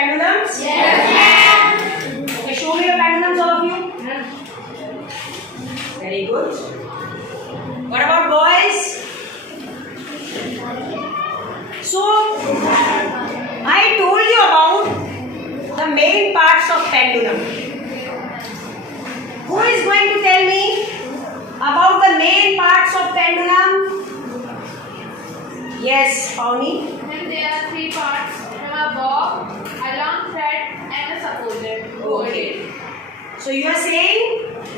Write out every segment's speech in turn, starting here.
pendulums? Yes. Okay, show me your pendulums, all of you. Very good. What about boys? So, I told you about the main parts of pendulum. Who is going to tell me about the main parts of pendulum? Yes, Pawnee. There are three parts: a bob, a long thread, and a supported. Okay. So you are saying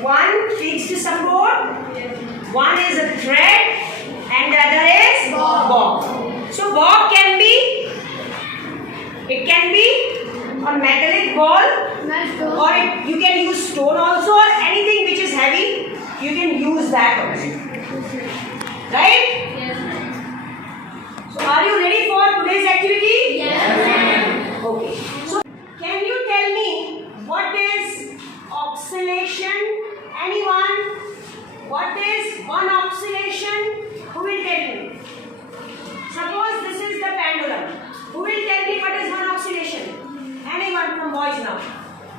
one fixed support, one is a thread, and the other is bob. So bob can be a metallic ball, or you can use stone also, or anything which is heavy. You can use that also, right? So are you ready for today's activity? Yes. Okay. So can you tell me what is oscillation? Anyone? What is one oscillation? Who will tell me? Suppose this is the pendulum. Who will tell me what is one oscillation? Anyone from boys now?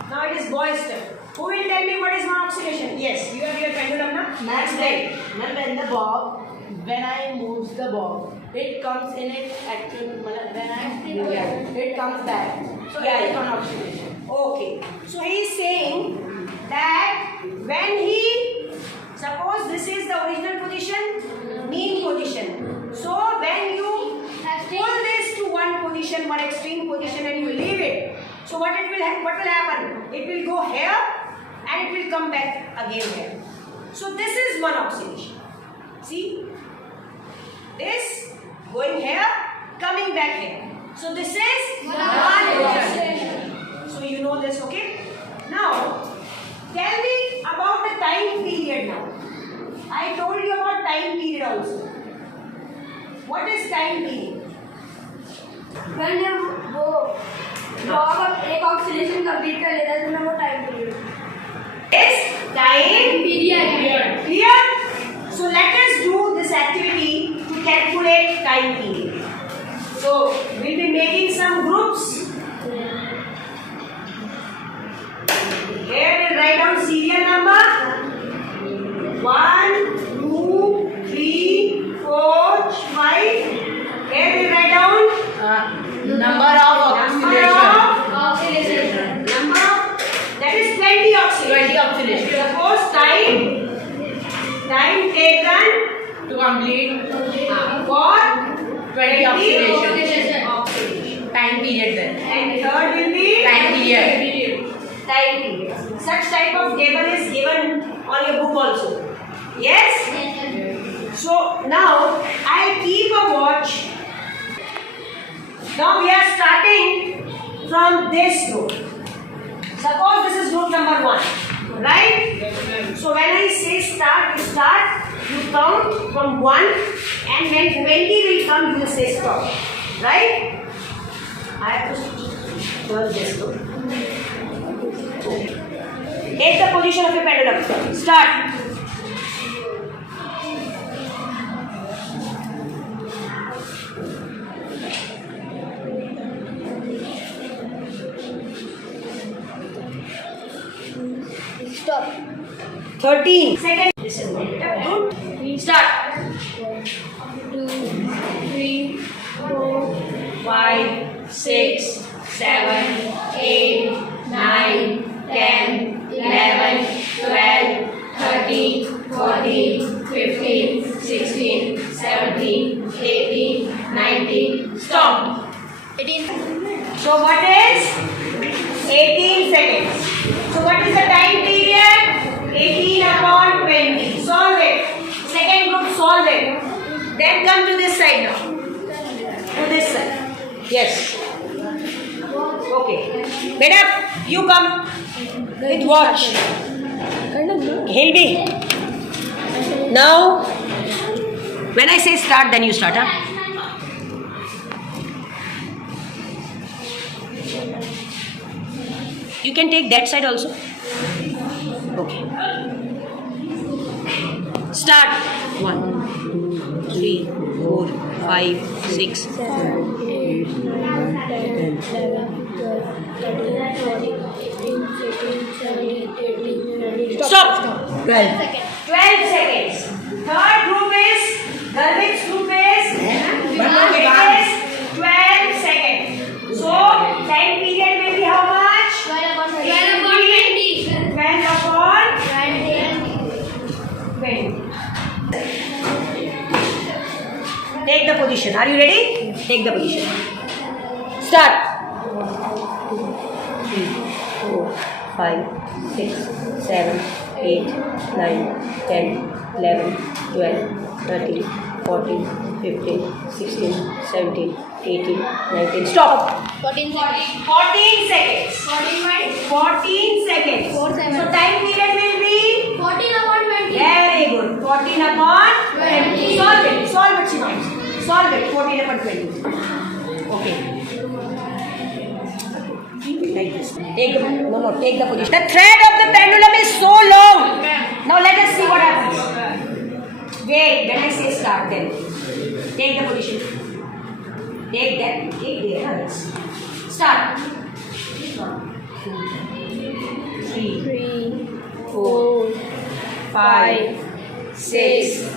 Now it is boys' turn. Who will tell me what is one oscillation? Yes, you have your pendulum now. That's right. When the bob, when I move the bob, it comes in its actual. It comes back. So Yeah, it is yeah. one oscillation. Okay. So he is saying that when he, suppose this is the original position, mean position. So when you pull this to one position, one extreme position, and you leave it, so what will happen? It will go here and it will come back again here. So this is one oscillation. See, this going here, coming back here. So this is one oscillation. So you know this, okay? Now, tell me about the time period now. I told you about time period also. What is time period? when वो Bob एक oxidation complete कर लेता है तो मैं वो time period Is time period clear? So let us do this activity to calculate time period. So we'll be making some groups. Here we'll write down serial number 1, 2, 3, 4, 5. Here we'll write down Number of oscillation. number of, that is 20 oscillations. 20 oscillation. Suppose time taken To complete for 20 oscillation. oscillation. Time period then. And third will be Time period. time period. Such type of table is given on your book also. Yes? So now I'll keep a watch. Now we are starting from this group. Suppose this is group number 1, right? So when I say start, you count from 1, and when 20 will come, you will say stop, right? I have to turn this group. Take the position of your pendulum. Start. Stop 13 seconds. Listen. Good. Start. 2 3 4 5, 6, 7, 8, 9, 10, 11, 12, 13, 14, 15, 16, 17, 18, 19. Stop. 18 So what is 18 seconds? So what is the time period? 18 upon 20. Solve it. Second group, solve it. Then come to this side now. To this side. Yes. Okay. Beta, you come with watch. Hilby. Now, when I say start, then you start, huh? You can take that side also. Okay. Start. 1, 2, 3, 4, 5, 6. 7 8 9 10 11 12 12. 12 seconds. Third group is, Garvik's group is, it is 12 seconds. So, time period will be how much? 12 upon 20. Take the position. Are you ready? Take the position. Start. 2, 3, 4, 5, 6, 7, 8, 9, 10, 11, 12, 13, 14, 15, 16, 17, 18, 19. Stop. 14 seconds. 14 seconds. So time period will be 14 upon 20. very good. 14 upon 20. Solve it. Solve it, Shivam. Solve it. 14 upon 20. Okay. Keep it like this. Take the position. The thread of the pendulum is so long. Now let us see what happens. Wait, when I say start then. Take the position. Take that. Take there. Yes. Start. 3, 4, 5, 6,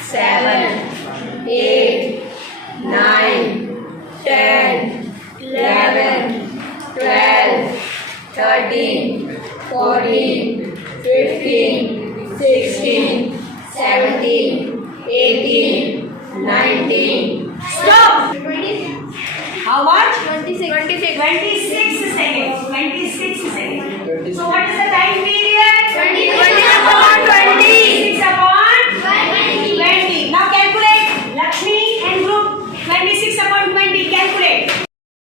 7, 8, 9, 10, 11, 12, 13, 14, 15, 16, 17, 18, 19. Stop! How much? 26 seconds. 26 seconds. So what is the time period? 26 upon 20. Now calculate. Lakshmi and group 26 upon 20. Calculate.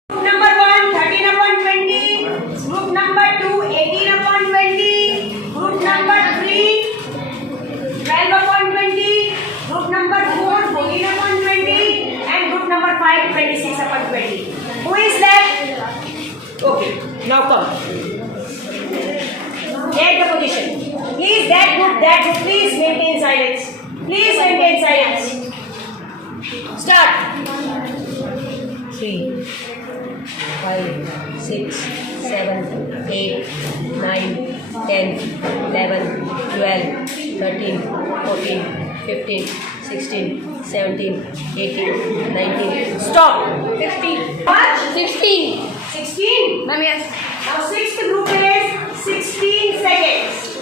Group number 1, 13 upon 20. Group number 2, 18 upon 20. Group number 3, 12 upon 20. Group number 4, 14 upon 20. And group number 5, 26 upon 20. Who is left? Okay. Now come. Take the position. Please, that group, please maintain silence. Please maintain silence. Start. 3, 5, 6, 7, 8, 9, 10, 11, 12, 13, 14, 15, 16, 17, 18, 19. Stop. 16. What? 16. 16? Ma'am, yes. Now sixth group is 16 seconds.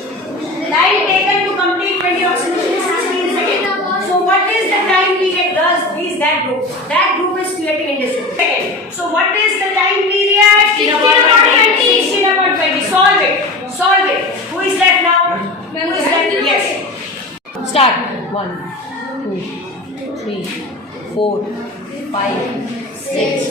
Time taken to complete 20 oscillations is 16 seconds. So what is the time period? Is that group? That group is creating in this second. So what is the time period? 16 upon 20. 16 upon 20. Solve it. Solve it. Who is left now? Who is left? Yes. Start. 1, 2, 3, 4, 5, 6,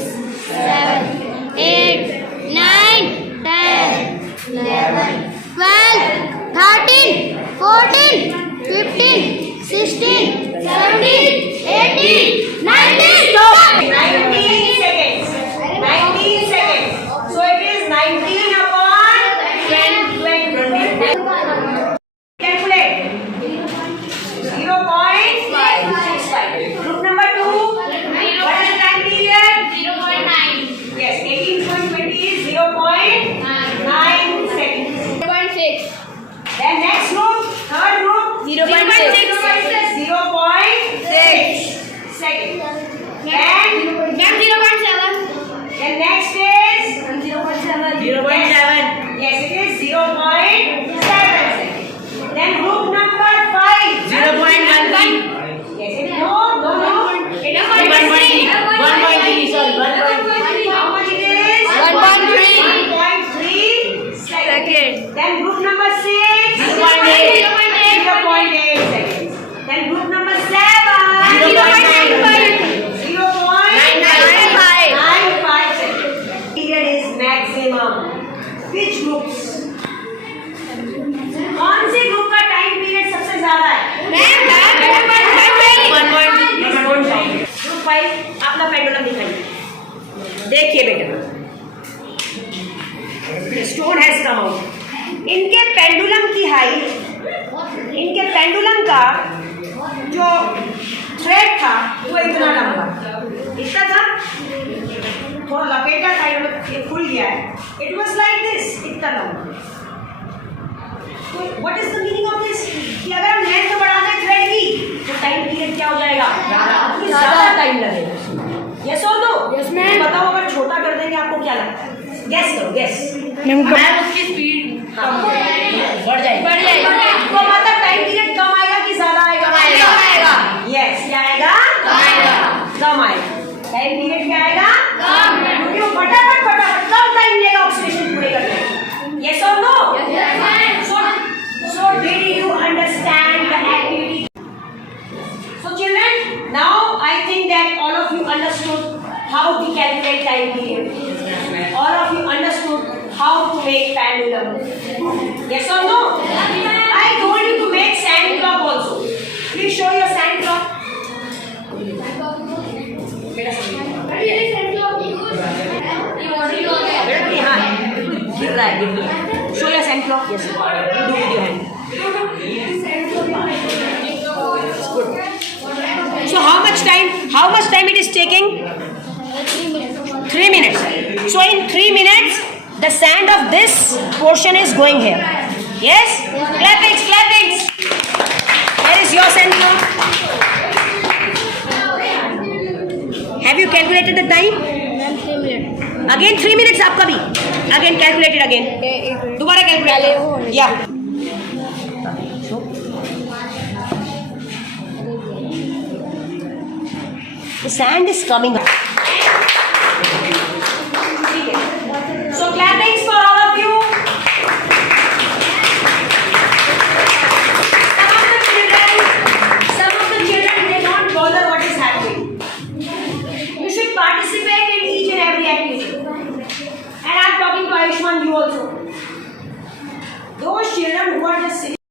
7, 8, 9, 10, 11, 12, 13, 14, 15, 16, 17, 18, 19. Stop. 19 seconds. 19 seconds. So it is 19 upon 20. Calculate. 0.65. Group number 2. What is the time period? 0.9. Yes, 18.20 is 0.9 seconds. 0.6. Then next group, third group, 0.6. 0.6 seconds. Then Ma'am, 0.7. then next is 0.7. 0.7. yes, it is 0.7 seconds. Then group number 5. 0.13. Yes, it no. It is 1.3. 1.3. Sorry, 1.3. How much it is? 1.3. 1.3 seconds. Second. Then group number 6. 0.8. 0.8 seconds. Then group number 7. 0.95. 0.95 seconds. Period is maximum. Which groups? कौन से group का time period सबसे ज्यादा है? Group 5 अपना pendulum दिखाइए. देखिए बेटा, स्टोन हैज कम आउट. इनके पेंडुलम की हाइट, इनके पेंडुलम का जो थ्रेड था वो इतना लंबा, इतना था, थोड़ा लपेटा था, ये खुल गया है. इट वाज लाइक दिस, इतना लंबा. What is the meaning of this कि अगर हम लेंथ बढ़ा दें थ्रेड की तो टाइम पीरियड क्या हो जाएगा ज्यादा टाइम लगेगा यस और नो Yes, ma'am. बताओ अगर छोटा कर देंगे आपको क्या लगता है गैस करो गैस मैम उसकी स्पीड बढ़ जाएगी तो मतलब टाइम पीरियड कम आएगा कि ज्यादा आएगा यस क्या आएगा कम आएगा टाइम पीरियड क्या आएगा क्योंकि वो फटाफट कम टाइम लेगा ऑक्सीडेशन पूरे करने में यस और no so did you understand the activity so children now I think that all of you understood how to calculate time period all of you understood how to make pendulum yes or no I told you to make sand clock also please show your sand clock हाँ गिर रहा है show your sand clock yes do with your hand so how much time it is taking 3 minutes so in 3 minutes the sand of this portion is going here yes clappings where is your sand clock have you calculated the time again 3 minutes आपका भी again calculate it again दोबारा calculate yeah the sand is coming up so clappings for all of you some of the children they don't bother what is happening you should participate in each and every activity and I am talking to Ayushman you also those children who are just sitting